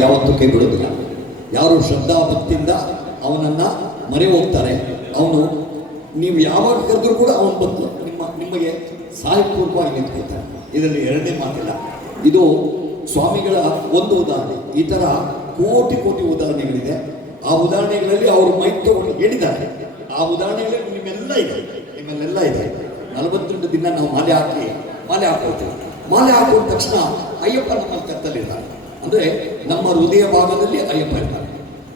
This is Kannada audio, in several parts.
ಯಾವತ್ತೂ ಕೈ ಬಿಡೋದಿಲ್ಲ ಯಾರು ಶ್ರದ್ಧಾ ಭಕ್ತಿಯಿಂದ ಅವನನ್ನ ಮರೆ ಹೋಗ್ತಾರೆ, ಅವನು ನೀವು ಯಾವಾಗ ಕರೆದ್ರು ಕೂಡ ಅವನು ಬಂದು ನಿಮ್ಮ, ನಿಮಗೆ ಸಹಾಯಪೂರ್ವವಾಗಿ ನಿಂತ್ಕೊಳ್ತಾನೆ. ಇದರಲ್ಲಿ ಎರಡನೇ ಮಾತಿಲ್ಲ. ಇದು ಸ್ವಾಮಿಗಳ ಒಂದು ಉದಾಹರಣೆ. ಈ ಥರ ಕೋಟಿ ಕೋಟಿ ಉದಾಹರಣೆಗಳಿದೆ. ಆ ಉದಾಹರಣೆಗಳಲ್ಲಿ ಅವರು ಮೈತ್ರಿ ಹೇಳಿದ್ದಾರೆ. ಆ ಉದಾಹರಣೆಗಳಲ್ಲಿ ನಿಮ್ಮೆಲ್ಲ ಇದೆ. ನಿಮ್ಮಲ್ಲೆಲ್ಲ ಇದೆ. ನಲವತ್ತೆಂಟು ದಿನ ನಾವು ಮಾಲೆ ಹಾಕಿ, ಮಾಲೆ ಹಾಕೋತೀವಿ. ಮಾಲೆ ಹಾಕೊಂಡ ತಕ್ಷಣ ಅಯ್ಯಪ್ಪ ನಮ್ಮ ಕತ್ತಲಿರ್ತಾರೆ. ಅಂದರೆ ನಮ್ಮ ಹೃದಯ ಭಾಗದಲ್ಲಿ ಅಯ್ಯಪ್ಪ ಇರ್ತಾರೆ.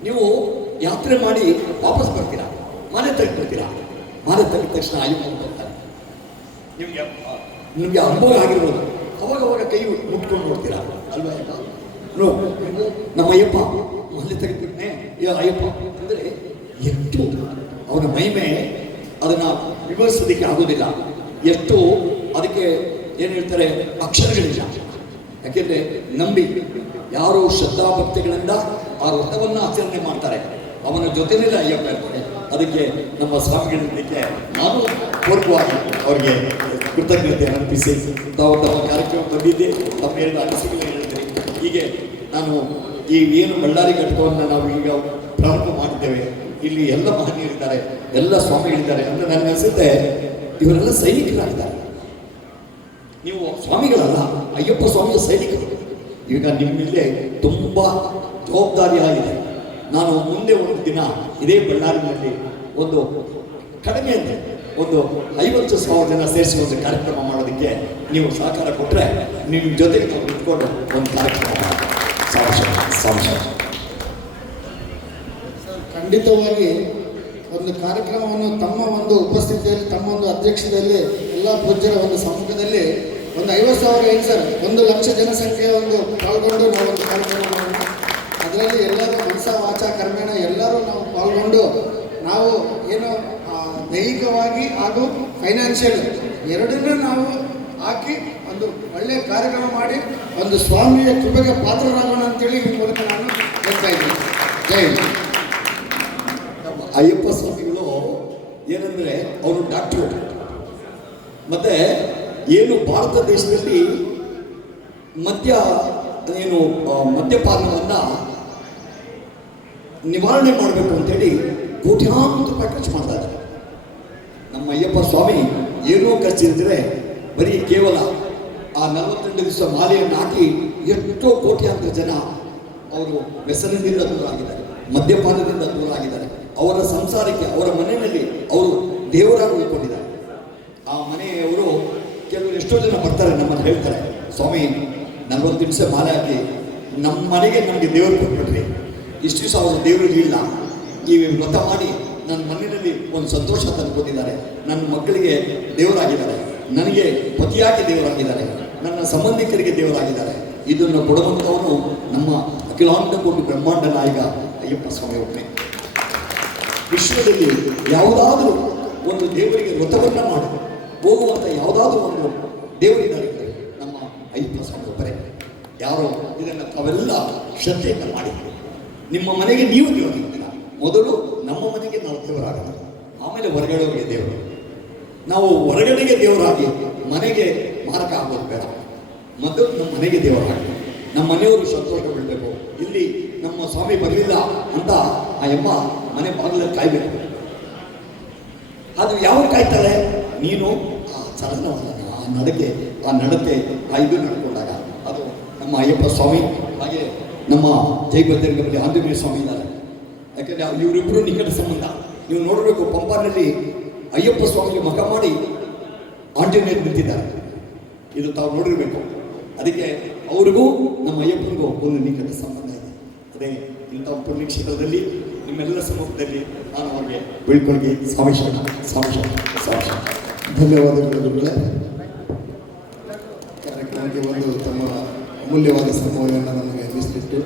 ನೀವು ಯಾತ್ರೆ ಮಾಡಿ ವಾಪಸ್ ಬರ್ತೀರಾ? ಮನೆ ತಲುಪಿರ್ತೀರಾ ಮನೆ ತೆಗೆದ ತಕ್ಷಣ ಅಯ್ಯಪ್ಪ ಬರ್ತಾರೆ. ನಿಮ್ಗೆ ನಿಮಗೆ ಅನುಭವ ಆಗಿರ್ಬೋದು. ಅವಾಗ ಅವಾಗ ಕೈ ಮುಟ್ಕೊಂಡು ನೋಡ್ತೀರಾ? ಅಲ್ವಾ ನೋ ನಮ್ಮ ಅಯ್ಯಪ್ಪ ಮನೆ ಯಾ ಅಯ್ಯಪ್ಪ, ಅಂದರೆ ಎಷ್ಟು ಅವನ ಮಹಿಮೆ ಅದನ್ನ ವಿವರಿಸೋದಕ್ಕೆ ಆಗೋದಿಲ್ಲ. ಎಷ್ಟು ಅದಕ್ಕೆ ಏನು ಹೇಳ್ತಾರೆ, ಅಕ್ಷರಗಳಿಲ್ಲ. ಯಾಕೆಂದ್ರೆ ನಂಬಿ ಯಾರು ಶ್ರದ್ಧಾಭಕ್ತಿಗಳಿಂದ ಆ ವ್ರತವನ್ನು ಆಚರಣೆ ಮಾಡ್ತಾರೆ. ಅವನ ಜೊತೆಲಿಲ್ಲ ಅಯ್ಯಪ್ಪ ಇರ್ತಾರೆ. ಅದಕ್ಕೆ ನಮ್ಮ ಸ್ವಾಮಿಗಳಿದ್ದಕ್ಕೆ ನಾನು ಪೂರ್ವವಾಗಿ ಅವರಿಗೆ ಕೃತಜ್ಞತೆ ಅರ್ಪಿಸಿ, ತಾವು ತಮ್ಮ ಕಾರ್ಯಕ್ರಮ ಬಂದಿದ್ದೆ ತಮ್ಮ ಹೇಳಿದ ಅನಿಸಿಕೆ ಹೀಗೆ ನಾನು ಈ ಏನು ಬಳ್ಳಾರಿ ಘಟಕವನ್ನು ನಾವು ಈಗ ಪ್ರಾರಂಭ ಮಾಡಿದ್ದೇವೆ. ಇಲ್ಲಿ ಎಲ್ಲ ಮಹನೀಯರಿದ್ದಾರೆ ಎಲ್ಲ ಸ್ವಾಮಿಗಳಿದ್ದಾರೆ ಅಂದರೆ ನನಗೆ ಅನಿಸುತ್ತೆ. ಇವರೆಲ್ಲ ಸೈನಿಕರಾಗಿದ್ದಾರೆ. ನೀವು ಸ್ವಾಮಿಗಳಲ್ಲ, ಅಯ್ಯಪ್ಪ ಸ್ವಾಮಿಯ ಸೈನಿಕರು. ಈಗ ನಿಮ್ಮಲ್ಲಿ ತುಂಬ ಜವಾಬ್ದಾರಿ ಆಗಿದೆ ನಾನು ಮುಂದೆ ಒಂದು ದಿನ ಇದೇ ಬಳ್ಳಾರಿನಲ್ಲಿ ಒಂದು ಕಡಿಮೆ ಅಂದರೆ ಒಂದು ಐವತ್ತು ಸಾವಿರ ಜನ ಸೇರಿಸಿ ಒಂದು ಕಾರ್ಯಕ್ರಮ ಮಾಡೋದಕ್ಕೆ ನೀವು ಸಹಕಾರ ಕೊಟ್ಟರೆ ನಿಮ್ಮ ಜೊತೆಗೆ ನಾವು ನಿಂತ್ಕೊಂಡು ಒಂದು ಕಾರ್ಯಕ್ರಮ ಸಾವಶ ಖಂಡಿತವಾಗಿ ಒಂದು ಕಾರ್ಯಕ್ರಮವನ್ನು ತಮ್ಮ ಒಂದು ಉಪಸ್ಥಿತಿಯಲ್ಲಿ, ತಮ್ಮ ಒಂದು ಅಧ್ಯಕ್ಷತೆಯಲ್ಲಿ, ಎಲ್ಲ ಪೂಜ್ಯರ ಒಂದು ಸಮ್ಮುಖದಲ್ಲಿ ಒಂದು ಐವತ್ತು ಸಾವಿರ ಏನು ಸರ್? ಒಂದು ಲಕ್ಷ ಜನಸಂಖ್ಯೆ ಒಂದು ಪಾಲ್ಗೊಂಡು ನಾವು ಒಂದು ಕಾರ್ಯಕ್ರಮ ಅದರಲ್ಲಿ ಎಲ್ಲರೂ ಮನಸ ವಾಚ ಕರ್ಮೇಣ ಎಲ್ಲರೂ ನಾವು ಪಾಲ್ಗೊಂಡು ನಾವು ಏನು ದೈಹಿಕವಾಗಿ ಹಾಗೂ ಫೈನಾನ್ಷಿಯಲ್ ಎರಡನ್ನೂ ನಾವು ಹಾಕಿ ಒಂದು ಒಳ್ಳೆಯ ಕಾರ್ಯಕ್ರಮ ಮಾಡಿ ಒಂದು ಸ್ವಾಮಿಯ ಕೃಪೆಗೆ ಪಾತ್ರರಾಗೋಣ ಅಂತೇಳಿ ಈ ಮೂಲಕ ನಾನು ಹೇಳ್ತಾ ಇದ್ದೀನಿ. ಜೈ ಅಯ್ಯಪ್ಪ ಸ್ವಾಮಿಗಳು ಏನಂದ್ರೆ ಅವರು ಡಾಕ್ಟರ್ ಮತ್ತೆ ಏನು ಭಾರತ ದೇಶದಲ್ಲಿ ಮದ್ಯ, ಏನು ಮದ್ಯಪಾನವನ್ನು ನಿವಾರಣೆ ಮಾಡಬೇಕು ಅಂತೇಳಿ ಕೋಟ್ಯಾಂತರ ರೂಪಾಯಿ ಖರ್ಚು ಮಾಡ್ತಾ ಇದ್ದಾರೆ. ನಮ್ಮ ಅಯ್ಯಪ್ಪ ಸ್ವಾಮಿ ಏನೋ ಖರ್ಚಿದ್ರೆ ಬರೀ ಕೇವಲ ಆ ನಲವತ್ತೆಂಟು ದಿವಸ ಮಾಲೆಯನ್ನು ಹಾಕಿ ಎಷ್ಟೋ ಕೋಟ್ಯಾಂತರ ಜನ ಅವರು ವ್ಯಸನದಿಂದ ದೂರ ಆಗಿದ್ದಾರೆ ಮದ್ಯಪಾನದಿಂದ ದೂರ ಆಗಿದ್ದಾರೆ ಅವರ ಸಂಸಾರಕ್ಕೆ, ಅವರ ಮನೆಯಲ್ಲಿ ಅವರು ದೇವರಾಗಿ ಉಳ್ಕೊಂಡಿದ್ದಾರೆ. ಎಷ್ಟೋ ಜನ ಬರ್ತಾರೆ ನಮ್ಮನ್ನು ಹೇಳ್ತಾರೆ, ಸ್ವಾಮಿ ನಲವತ್ತು ದಿವಸ ಮಾಲೆ ಹಾಕಿ ನಮ್ಮ ಮನೆಗೆ ನಮಗೆ ದೇವರು ಕೊಟ್ಬಿಟ್ರಿ. ಇಷ್ಟು ದಿವಸ ಅವರು ದೇವರು ಇಲ್ಲ. ಈ ವ್ರತ ಮಾಡಿ ನನ್ನ ಮನೆಯಲ್ಲಿ ಒಂದು ಸಂತೋಷ ತಂದುಕೊಂಡಿದ್ದಾರೆ ನನ್ನ ಮಕ್ಕಳಿಗೆ ದೇವರಾಗಿದ್ದಾರೆ. ನನಗೆ ಪತಿಯಾಗಿ ದೇವರಾಗಿದ್ದಾರೆ. ನನ್ನ ಸಂಬಂಧಿಕರಿಗೆ ದೇವರಾಗಿದ್ದಾರೆ. ಇದನ್ನು ಕೊಡುವಂಥವನು ನಮ್ಮ ಅಖಿಲಾಂಡಕೊಂಡು ಬ್ರಹ್ಮಾಂಡ ನಾಯಕ ಅಯ್ಯಪ್ಪ ಸ್ವಾಮಿ ಒಬ್ಬನೇ. ವಿಶ್ವದಲ್ಲಿ ಯಾವುದಾದರೂ ಒಂದು ದೇವರಿಗೆ ವ್ರತವನ್ನು ಮಾಡು. ಹೋಗುವಂಥ ಯಾವುದಾದ್ರೂ ಒಂದು ದೇವರಿದ್ದಾರೆ ನಮ್ಮ ಅಯ್ಯಪ್ಪ ಸ್ವಾಮಿ ಒಬ್ಬರೇ ಯಾರೋ ಇದನ್ನು ತಾವೆಲ್ಲ ಶ್ರದ್ಧೆಯಿಂದ ಮಾಡಿದ್ದೀರಿ. ನಿಮ್ಮ ಮನೆಗೆ ನೀವು ದೇವರಿದ್ದೀರ ಮೊದಲು ನಮ್ಮ ಮನೆಗೆ ನಾವು ದೇವರಾಗಲ್ಲ, ಆಮೇಲೆ ಹೊರಗಡೆಗೆ ದೇವರು. ನಾವು ಹೊರಗಡೆಗೆ ದೇವರಾಗಿ ಮನೆಗೆ ಮಾರಕ ಆಗೋದು ಬೇಡ. ಮೊದಲು ನಮ್ಮ ಮನೆಗೆ ದೇವರಾಗಿ, ನಮ್ಮ ಮನೆಯವರು ಸಂತೋಷ ಬೀಳಬೇಕು ಇಲ್ಲಿ ನಮ್ಮ ಸ್ವಾಮಿ ಬರಲಿಲ್ಲ ಅಂತ ಆ ಎಮ್ಮ ಮನೆ ಬಾಗಿಲಲ್ಲಿ ಕಾಯ್ಬೇಕು. ಅದು ಯಾವ ಕಾಯ್ತಾಳೆ? ನೀನು ಆ ಚಲನವಲ್ಲ ನಡಕೆ ಆ ನಡತೆ ಆ ಇದು ನಡ್ಕೊಂಡಾಗ ಅದು ನಮ್ಮ ಅಯ್ಯಪ್ಪ ಸ್ವಾಮಿ, ಹಾಗೆ ನಮ್ಮ ಜೈಭದ್ರಗಲ್ಲಿ ಆಂಜನೇಯ ಸ್ವಾಮಿ ಇದ್ದಾರೆ. ಯಾಕೆಂದರೆ ಇವರಿಬ್ಬರು ನಿಕಟ ಸಂಬಂಧ. ನೀವು ನೋಡಬೇಕು, ಪಂಪಾನಲ್ಲಿ ಅಯ್ಯಪ್ಪ ಸ್ವಾಮಿಗೆ ಮಗ ಮಾಡಿ ಆಂಜನೇಯರು ನಿಂತಿದ್ದಾರೆ ಇದು ತಾವು ನೋಡಿರಬೇಕು. ಅದಕ್ಕೆ ಅವ್ರಿಗೂ ನಮ್ಮ ಅಯ್ಯಪ್ಪನಿಗೂ ಒಂದು ನಿಕಟ ಸಂಬಂಧ ಇದೆ. ಅದೇ ಇಂಥ ಪುಣ್ಯ ಕ್ಷೇತ್ರದಲ್ಲಿ ನಿಮ್ಮೆಲ್ಲ ಸಮ್ಮುಖದಲ್ಲಿ ನಾನು ಅವರಿಗೆ ಬೀಳ್ಕೊಳ್ಳಿ ಸ್ವಾಮಿ ಶರಣ ಸ್ವಾಮಿ ಧನ್ಯವಾದಗಳು ಕಾರ್ಯಕ್ರಮಕ್ಕೆ ಒಂದು ತಮ್ಮ ಅಮೂಲ್ಯವಾದ ಸಮಯವನ್ನು ನಮಗೆ ಮೀಸಲಿಟ್ಟು